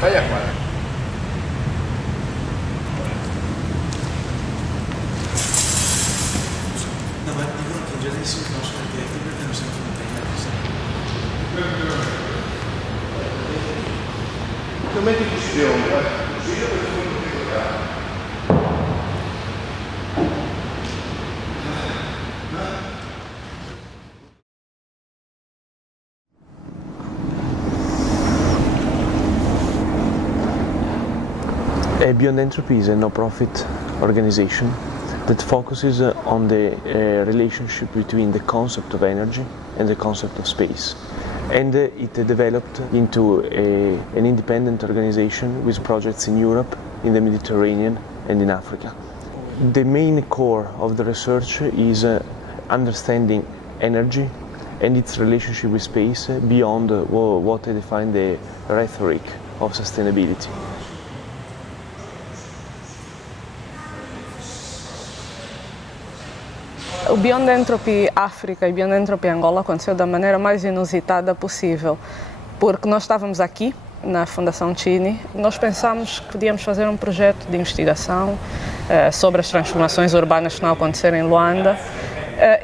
Taglia qua. No, ma dicono che in genere si conoscono i diretti perché non sempre Non metti più spione, così io per tutto che Beyond Entropy is a no-profit organization that focuses on the relationship between the concept of energy and the concept of space. And it developed into an independent organization with projects in Europe, in the Mediterranean and in Africa. The main core of the research is understanding energy and its relationship with space beyond what I define the rhetoric of sustainability. O Beyond Entropy África e Beyond Entropy Angola aconteceu da maneira mais inusitada possível, porque nós estávamos aqui, na Fundação Chini, nós pensámos que podíamos fazer um projeto de investigação sobre as transformações urbanas que estão a acontecer em Luanda,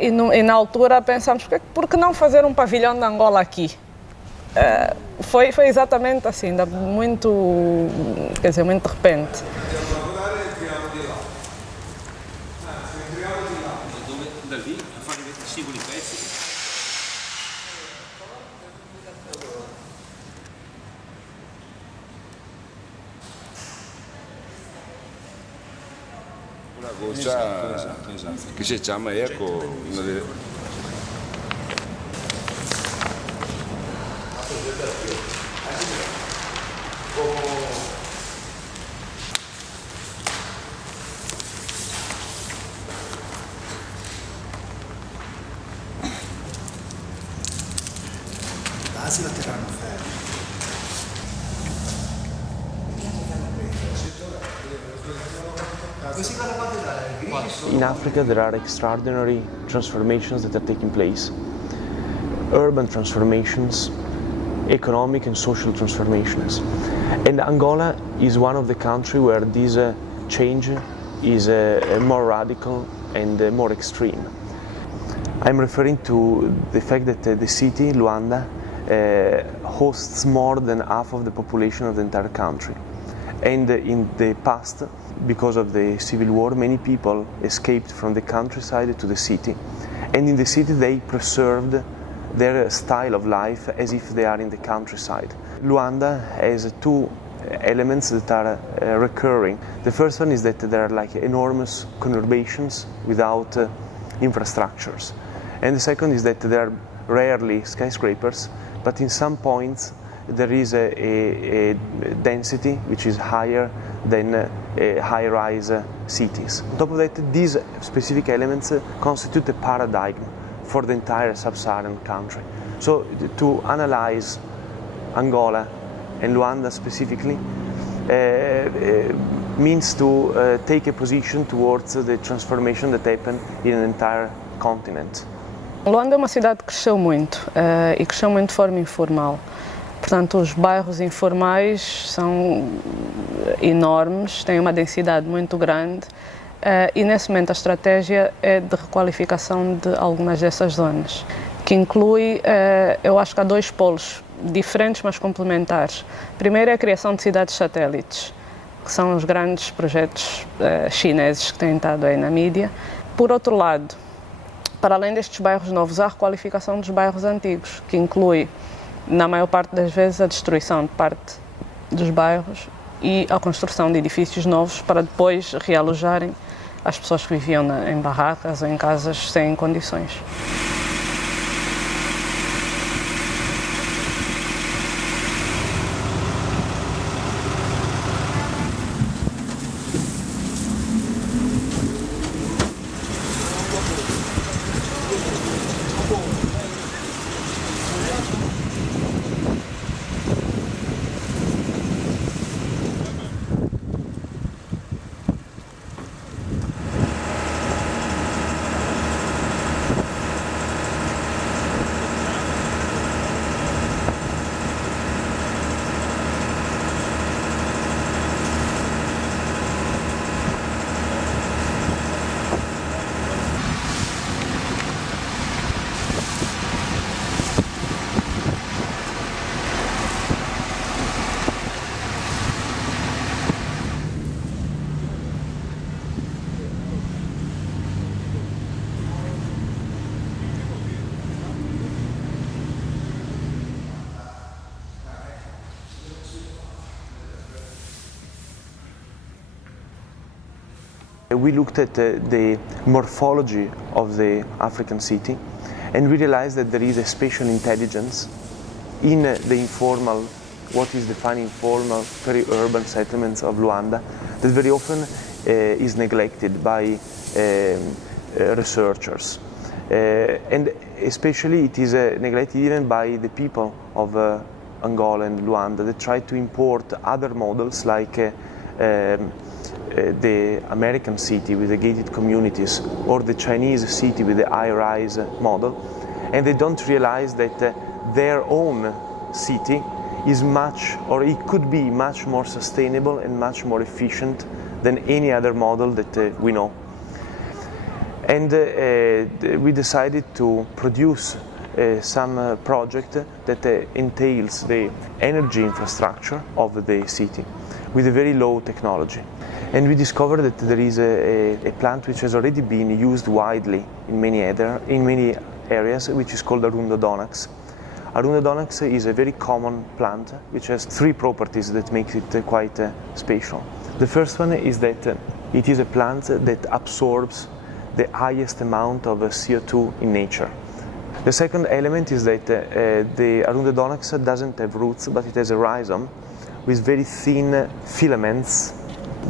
e na altura pensámos, por que não fazer um pavilhão de Angola aqui? Foi exatamente assim, muito de repente. Una goccia esatto. Che si chiama ecco una delle... basi la terranno fermo. In Africa there are extraordinary transformations that are taking place. Urban transformations, economic and social transformations. And Angola is one of the countries where this change is more radical and more extreme. I'm referring to the fact that the city, Luanda, hosts more than half of the population of the entire country. And in the past, because of the civil war, many people escaped from the countryside to the city. And in the city they preserved their style of life as if they are in the countryside. Luanda has two elements that are recurring. The first one is that there are like enormous conurbations without infrastructures. And the second is that there are rarely skyscrapers, but in some points there is a density which is higher than high-rise cities. On top of that, these specific elements constitute a paradigm for the entire sub-Saharan country. So to analyze Angola and Luanda specifically means to take a position towards the transformation that happened in an entire continent. Luanda é uma cidade que cresceu muito e cresceu muito de forma informal. Portanto, os bairros informais são enormes, têm uma densidade muito grande e nesse momento a estratégia é de requalificação de algumas dessas zonas, que inclui, eu acho que há dois polos diferentes mas complementares. Primeiro é a criação de cidades satélites, que são os grandes projetos chineses que têm estado aí na mídia. Por outro lado, para além destes bairros novos, há a requalificação dos bairros antigos, que inclui, na maior parte das vezes, a destruição de parte dos bairros e a construção de edifícios novos para depois realojarem as pessoas que viviam em barracas ou em casas sem condições. we looked at the morphology of the African city, and we realized that there is a spatial intelligence in the informal, what is defined informal, peri-urban settlements of Luanda, that very often is neglected by researchers. And especially it is neglected even by the people of Angola and Luanda that try to import other models like the American city with the gated communities or the Chinese city with the high-rise model, and they don't realize that their own city is much, or it could be much more sustainable and much more efficient than any other model that we know. And we decided to produce some project that entails the energy infrastructure of the city with a very low technology. And we discovered that there is a plant which has already been used widely in many areas, which is called Arundodonax. Arundodonax is a very common plant which has three properties that make it quite special. The first one is that it is a plant that absorbs the highest amount of CO2 in nature. The second element is that the Arundodonax doesn't have roots, but it has a rhizome with very thin filaments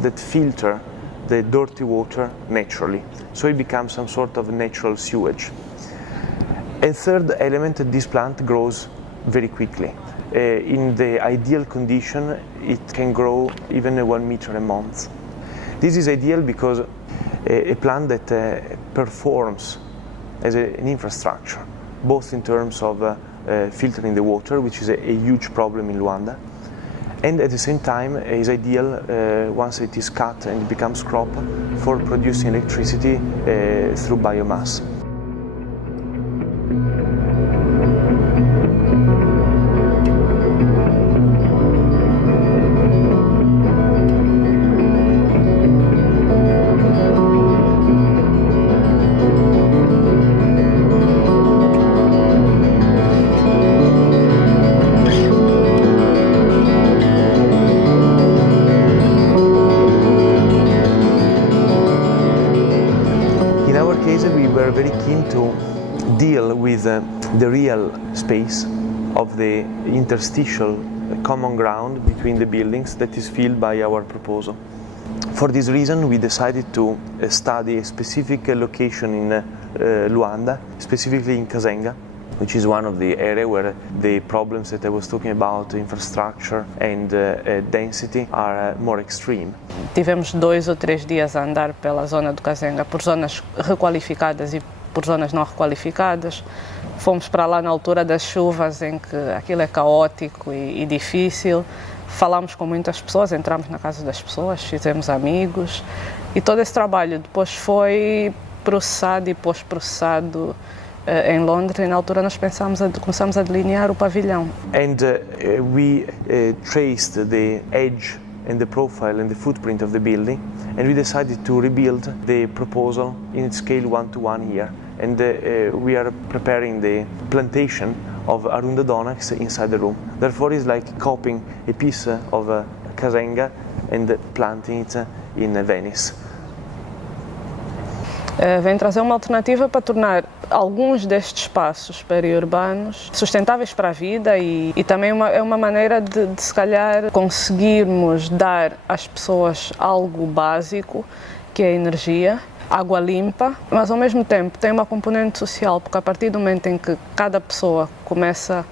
that filter the dirty water naturally. So it becomes some sort of natural sewage. And third element, this plant grows very quickly. In the ideal condition, it can grow even 1 meter a month. This is ideal because a plant that performs as an infrastructure, both in terms of filtering the water, which is a huge problem in Luanda, and at the same time is ideal once it is cut and it becomes crop for producing electricity through biomass. We were very keen to deal with the real space of the interstitial common ground between the buildings that is filled by our proposal. For this reason, we decided to study a specific location in Luanda, specifically in Kazenga, which is one of the areas where the problems that I was talking about, infrastructure and density, are more extreme. Tivemos 2 ou 3 dias a andar pela zona do Kazenga, por zonas requalificadas e por zonas não requalificadas. Fomos para lá na altura das chuvas, em que aquilo é caótico e difícil. Falámos com muitas pessoas, entramos na casa das pessoas, fizemos amigos, e todo esse trabalho depois foi processado e pós-processado em Londres, e na altura nós começamos a delinear o pavilhão. And we traced the edge and the profile and the footprint of the building, and we decided to rebuild the proposal in scale 1:1 here. And we are preparing the plantation of Arundodonax inside the room. Therefore, it's like copying a piece of Kazenga and planting it in Venice. Vem trazer uma alternativa para tornar alguns destes espaços periurbanos sustentáveis para a vida e também é uma maneira de se calhar conseguirmos dar às pessoas algo básico, que é a energia, água limpa, mas ao mesmo tempo tem uma componente social, porque a partir do momento em que cada pessoa começa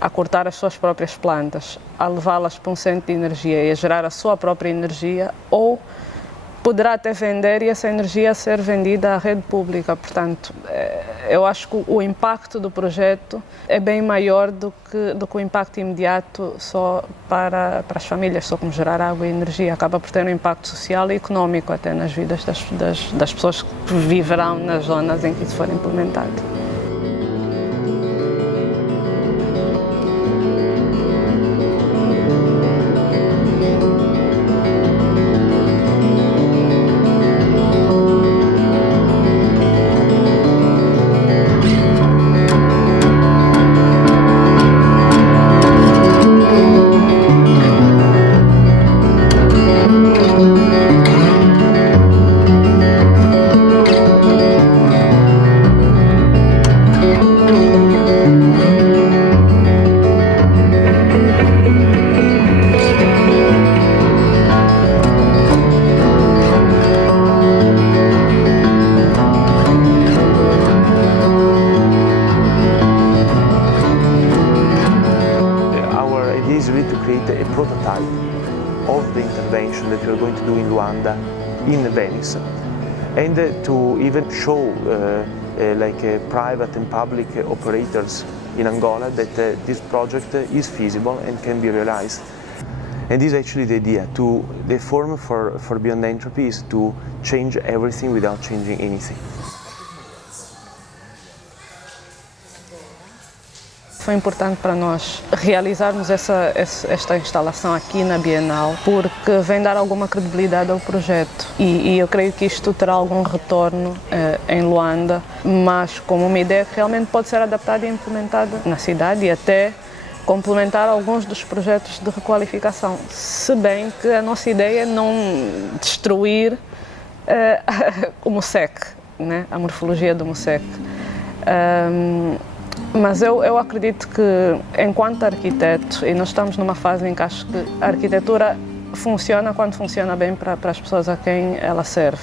a cortar as suas próprias plantas, a levá-las para um centro de energia e a gerar a sua própria energia, ou poderá até vender e essa energia ser vendida à rede pública. Portanto, eu acho que o impacto do projeto é bem maior do que o impacto imediato só para as famílias, só como gerar água e energia. Acaba por ter um impacto social e económico até nas vidas das pessoas que viverão nas zonas em que isso for implementado. prototype of the intervention that we are going to do in Luanda, in Venice, and to even show private and public operators in Angola that this project is feasible and can be realized. And this is actually the idea. The formula for Beyond Entropy is to change everything without changing anything. Foi importante para nós realizarmos esta instalação aqui na Bienal, porque vem dar alguma credibilidade ao projeto e eu creio que isto terá algum retorno em Luanda, mas como uma ideia que realmente pode ser adaptada e implementada na cidade e até complementar alguns dos projetos de requalificação, se bem que a nossa ideia é não destruir o MUSEC, né? A morfologia do MUSEC. Mas eu acredito que, enquanto arquiteto, e nós estamos numa fase em que acho que a arquitetura funciona quando funciona bem para as pessoas a quem ela serve.